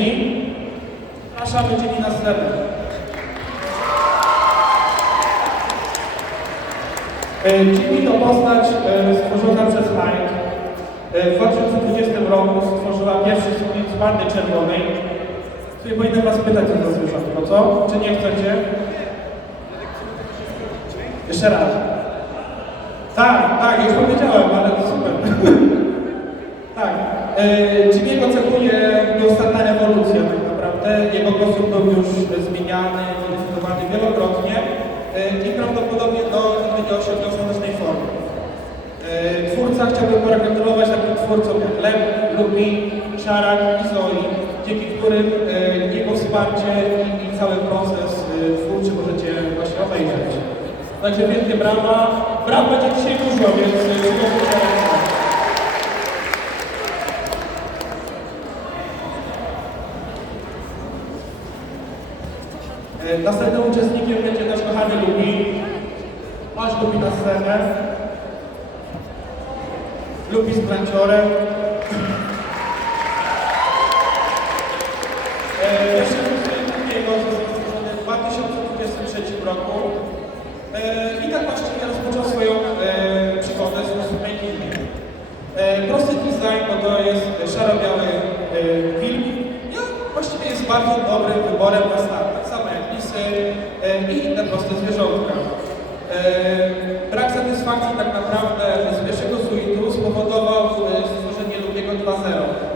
Jimmy. Zapraszamy Jimmy na scenę. E, Jimmy to postać e, stworzona przez Nike. E, W 2020 roku stworzyła pierwszy z Bandy Czerwonej. Tutaj powinienem was pytać, co to słyszę, tylko co? Czy nie chcecie? Jeszcze raz. Tak, tak, już powiedziałem, ale to super. tak. Zmieniany, modyfikowany wielokrotnie e, i prawdopodobnie do nie osiągnął ostatecznej formy. E, Twórca chciałby pogratulować takim twórcom jak Lem, Lupin, Szarak i Zoi, dzięki którym e, jego wsparcie i, cały proces twórczy możecie właśnie obejrzeć. Także wielkie brawa. Braw będzie dzisiaj dużo, więc e, złotówkę ręce. E, Następnym uczestnikiem będzie nasz kochany Lubi. Masz Lubi na scenę. Lubi z planciorem. E, Jeszcze drugiego został w 2023 roku. E, I tak właściwie rozpoczął swoją e, przygodę z makingiem. E, prosty design, bo to jest szaro-biały e. I on właściwie jest bardzo dobrym wyborem na start, tak samo jak lisy e, i inne proste zwierzątka. E, brak satysfakcji tak naprawdę z pierwszego suitu spowodował e, stworzenie Lubiego 2.0.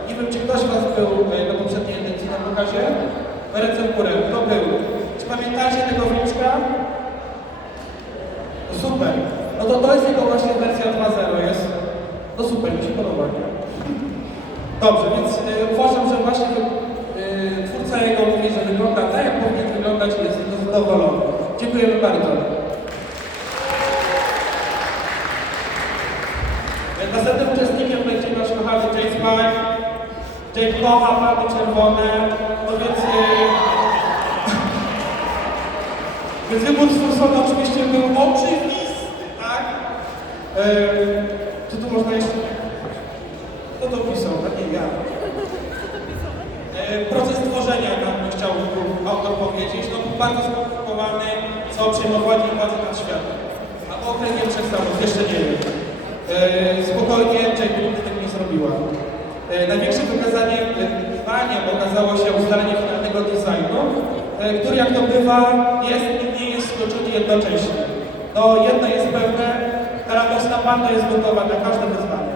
Nie wiem, czy ktoś Was był e, na poprzedniej edycji na pokazie? Ręce w górę. Kto był? Czy pamiętacie tego wilczka? No super. No to to jest jego właśnie wersja 2.0 jest. No super, mi się podoba. Dobrze, więc uważam, że właśnie y, twórca jego mówi, że wygląda tak, jak powinien wyglądać i jest zadowolony. Dziękujemy bardzo. Y, Następnym uczestnikiem będzie nasz kochany James Mike. Jake kocha panny czerwone, no więc... Y, Więc wybór oczywiście był oczywisty, tak? Eee, co tu można jeszcze... Kto to pisał? Tak nie ja. Eee, proces tworzenia, tak bym chciał autor powiedzieć, no był bardzo skomplikowany, co przejmowanie władzy nad światem. A okres Niemczech Stanów jeszcze nie wiem. Eee, spokojnie, Jane Gould tego nie zrobiła. Eee, największym wykazaniem wyzwaniem okazało się ustalenie finalnego designu, e, który jak to bywa jest i nie jest skończony jednocześnie. No jedno jest pewne, ta radosna banda jest gotowa na każde wyzwanie.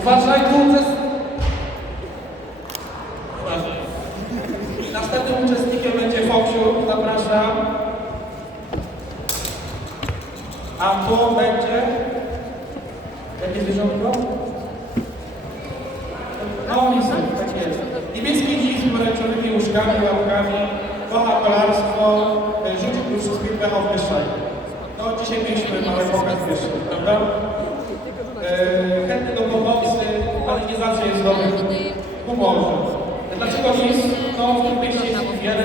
Uważaj, tu przez... Uważaj. Następnym uczestnikiem będzie Foksiu, zapraszam. A tu będzie... Jakie zwierzątko? No, lisy, tak jest. Niebieski dziś z pomarańczowymi łóżkami, łapkami, kocha kolarstwo, e, rzucił już wszystkich pechał w Bieszczanie. No, dzisiaj mieliśmy mały pokaz Bieszczan, prawda? E, chętny do pomocy, ale nie zawsze jest dobry humorze. Dlaczego lis? No, w tym mieście jest wiele,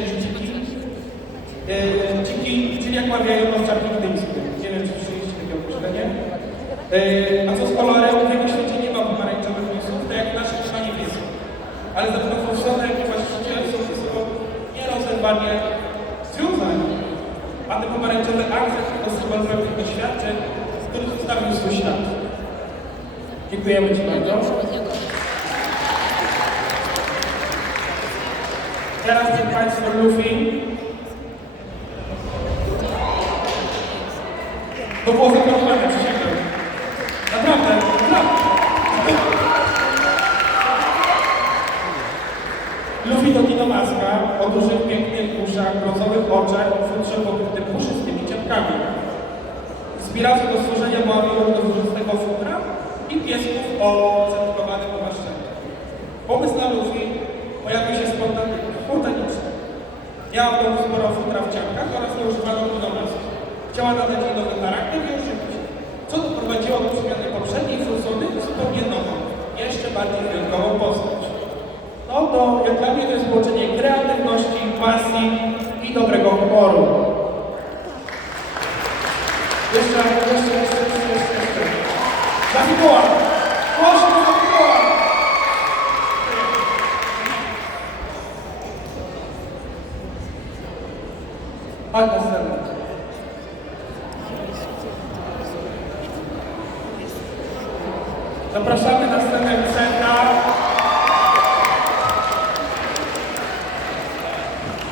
niż dziki. E, dziki, czyli jak mawiają na czarni gdyńskim. Nie wiem, czy słyszeliście takie określenie. E, a co z kolorem? W jego świecie nie ma pomarańczowych lisów, tak jak w naszych nie ma niebieskich. Ale zarówno Fulsona, jak i właściciele są ze sobą nierozerwanie związani. A ten pomarańczowy akcent to symbolizował doświadczeń, który zostawił swój ślad. Dziękujemy Ci bardzo. Teraz niech Państwo Luffy. To było futrze pokrytym puszystymi ciapkami. Inspiracją do stworzenia była miłość do wzrostnego futra i piesków o zatykowanym umaszczeniu. Pomysł na Luffy pojawił się spontan- spontanicznie. Miała w domu sporo futra w ciapkach oraz nieużywaną Dino Maskę. Chciała nadać jej nowy charakter i ożywić. Co doprowadziło do przemiany poprzedniej Fulsony w zupełnie nową, jeszcze bardziej wyjątkową postać. No to jak dla mnie to jest połączenie kreatywności, pasji i dobrego humoru. Jeszcze, jeszcze, jeszcze, jeszcze, jeszcze. jeszcze. Za Mikoła! Głośno za Mikoła! Chodź na scenę. Zapraszamy na scenę Vicenta.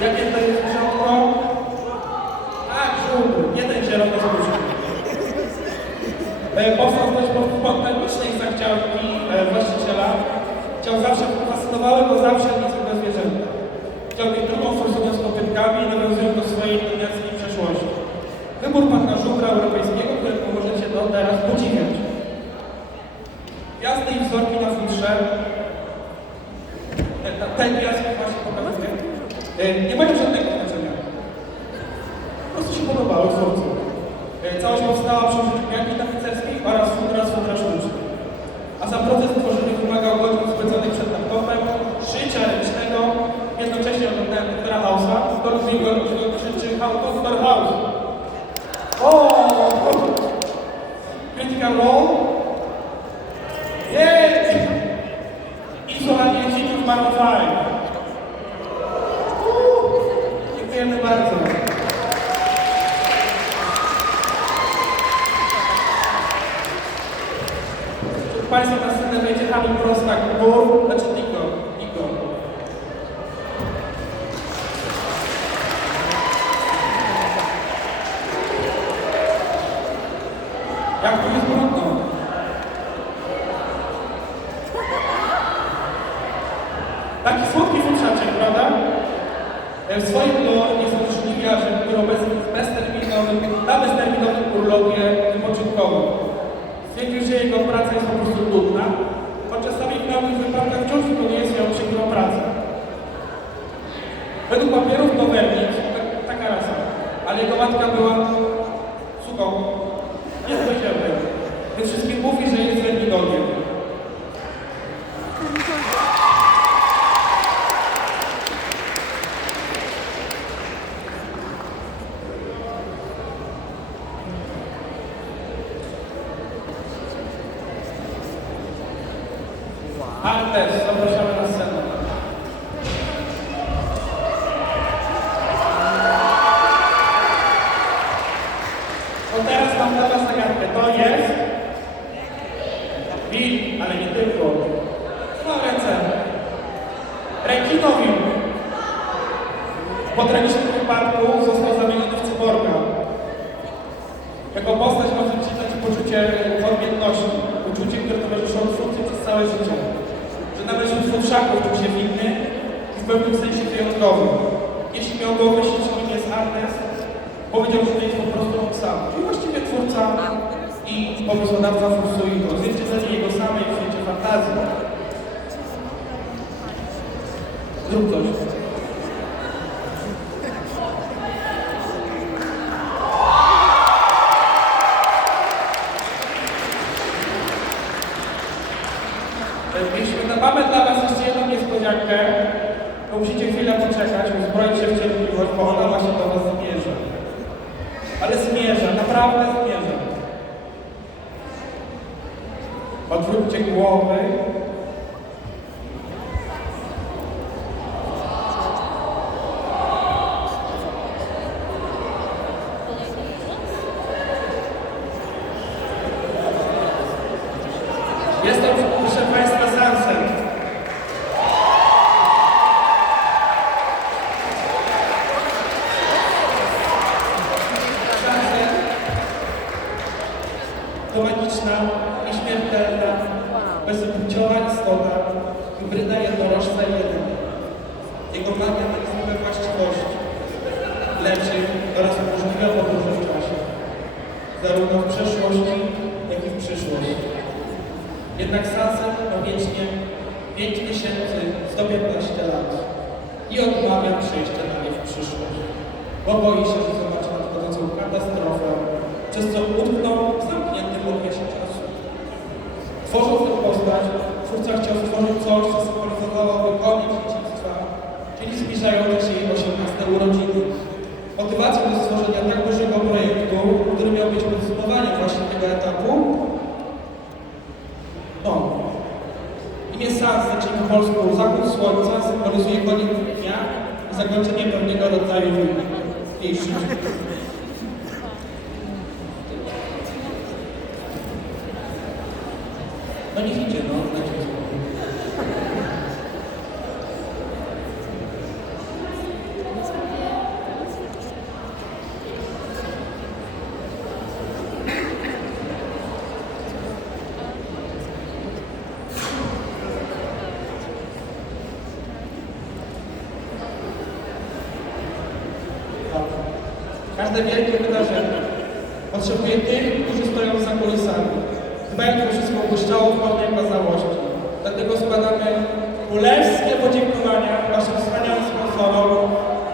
Jakie to jest zwierzątko? Tak, żółty. Jeden zielony z. E, Powstał dość spontanicznej zachciałki e, właściciela. Chciał zawsze, fascynowały go zawsze niezwykłe zwierzęta. Chciał mieć drugą forsową z kopytkami, nawiązując do swojej indiańskiej przeszłości. Wybór pana żubra europejskiego, którego możecie do teraz podziwiać. Wzorki na futrze. E, Ten gwiazdek właśnie pokazuje. E, Nie mają żadnego znaczenia. Po prostu się podobało twórcy. E, Całość powstała przy użyciu pianki tapicerskiej oraz futra z futra sztucznej. A sam proces tworzenia wymagał godzin spędzonych przed laptopem, szycia ręcznego, jednocześnie oglądałem doktora House'a, go krzyczy How Doctor House. O! Critical? Jej! I słuchanie dzików Maroon 5. Uuu, Dziękujemy bardzo. Proszę Państwa, na scenę wejdzie Hamil Prostak, Bór, znaczy Niko, Niko. Jak tu jest brudno? Taki słodki futrzaczek, prawda? E, W swoim lore jest uczciwia, że biuro bez, bezterminowym, na bezterminowym urlopie wypoczynkowym. Stwierdził, że jego praca jest po prostu nudna, choć czasami w pełnych wypadkach wciąż wykonuje swoją przykrą pracę. Według papierów to Wernic, tak, taka rasa, ale jego matka była suką, nie powiedziałem Więc wszystkim mówi, że jest Werminogiem. Artes, zapraszamy na scenę. To teraz mam dla Was zagadkę. To jest wilk, ale nie tylko. No ręce. Rekinowil. Po tragicznym wypadku został zamieniony w cyborga. Jako postać może czytać poczucie odmienności. Uczucie, które towarzyszy twórcy przez całe życie. Że nawet wśród futrzaków czuł się winny i w pewnym sensie wyjątkowy. Jeśli miał go określić, kim jest Ernest, powiedział, że to jest po prostu on sam. Czyli właściwie twórca i pomysłodawca Fursuito. Odzwierciedlenie jego samej w świecie fantazji. Zrób coś. Mieliśmy, mamy dla Was jeszcze jedną niespodziankę, to musicie poczekać, uzbroić się w cierpliwość, bo ona właśnie do Was zmierza. Ale zmierza, naprawdę zmierza. Odwróćcie głowy. Jest to, proszę Państwa, sunset. Sunset to magiczna, nieśmiertelna, bezpłciowa istota, hybryda jednorożca i jeden. Jego ma niezwykłe właściwości. Leczy oraz umożliwia podróże w czasie. Zarówno w przeszłości, jak i w przyszłości. Jednak Sunset ma wiecznie 5115 lat i odmawia przejścia dalej w przyszłość, bo boi się, że zobaczy nadchodzącą katastrofę, przez co utknął w zamkniętym okresie czasu. Tworząc tę postać, twórca chciał stworzyć coś, co symbolizowałoby koniec zbliżające się jej 18 urodziny. Motywacją do stworzenia tak dużego projektu, który miał być podsumowaniem właśnie tego etapu, no, imię Sans, czyli po polsku zachód słońca, symbolizuje koniec dnia i zakończenie pewnego rodzaju wojny. No niech idzie, no. Każde wielkie wydarzenie potrzebuje tych, którzy stoją za kulisami. Dbają, wszystko błyszczało w pełnej okazałości. Dlatego składamy królewskie podziękowania naszym wspaniałym sponsorom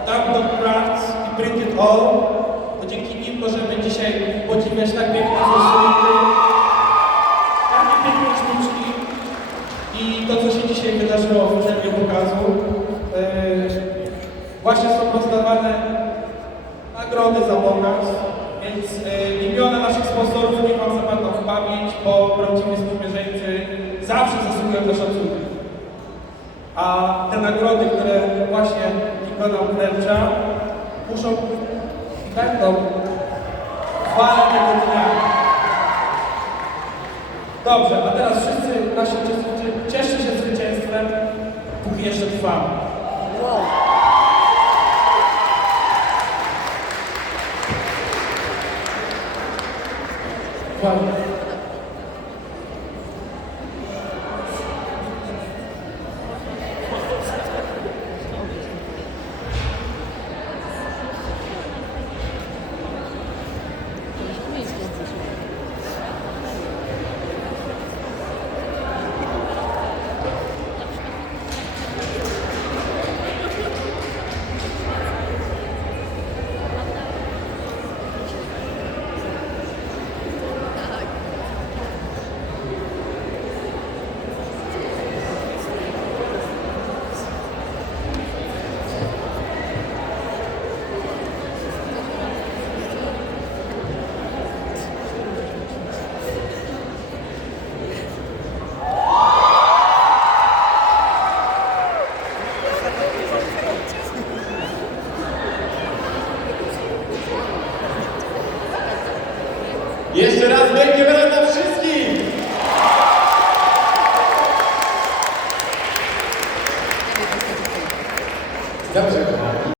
Dumbledore Crafts i Print It All. To dzięki nim możemy dzisiaj podziwiać tak piękne zasłony, takie piękne sztuczki i to, co się dzisiaj wydarzyło w przerwie pokazu. Yy, Właśnie są rozdawane nagrody za pokaz, więc y, imiona naszych sponsorów niech Wam zapadną w pamięć, bo prawdziwi sprzymierzeńcy zawsze zasługują na szacunek. A te nagrody, które właśnie ikona wręcza, muszą będą chwalę tego dnia. Dobrze, a teraz wszyscy nasi uczestnicy cieszcie się zwycięstwem, póki jeszcze trwa. Ładnie. Jeszcze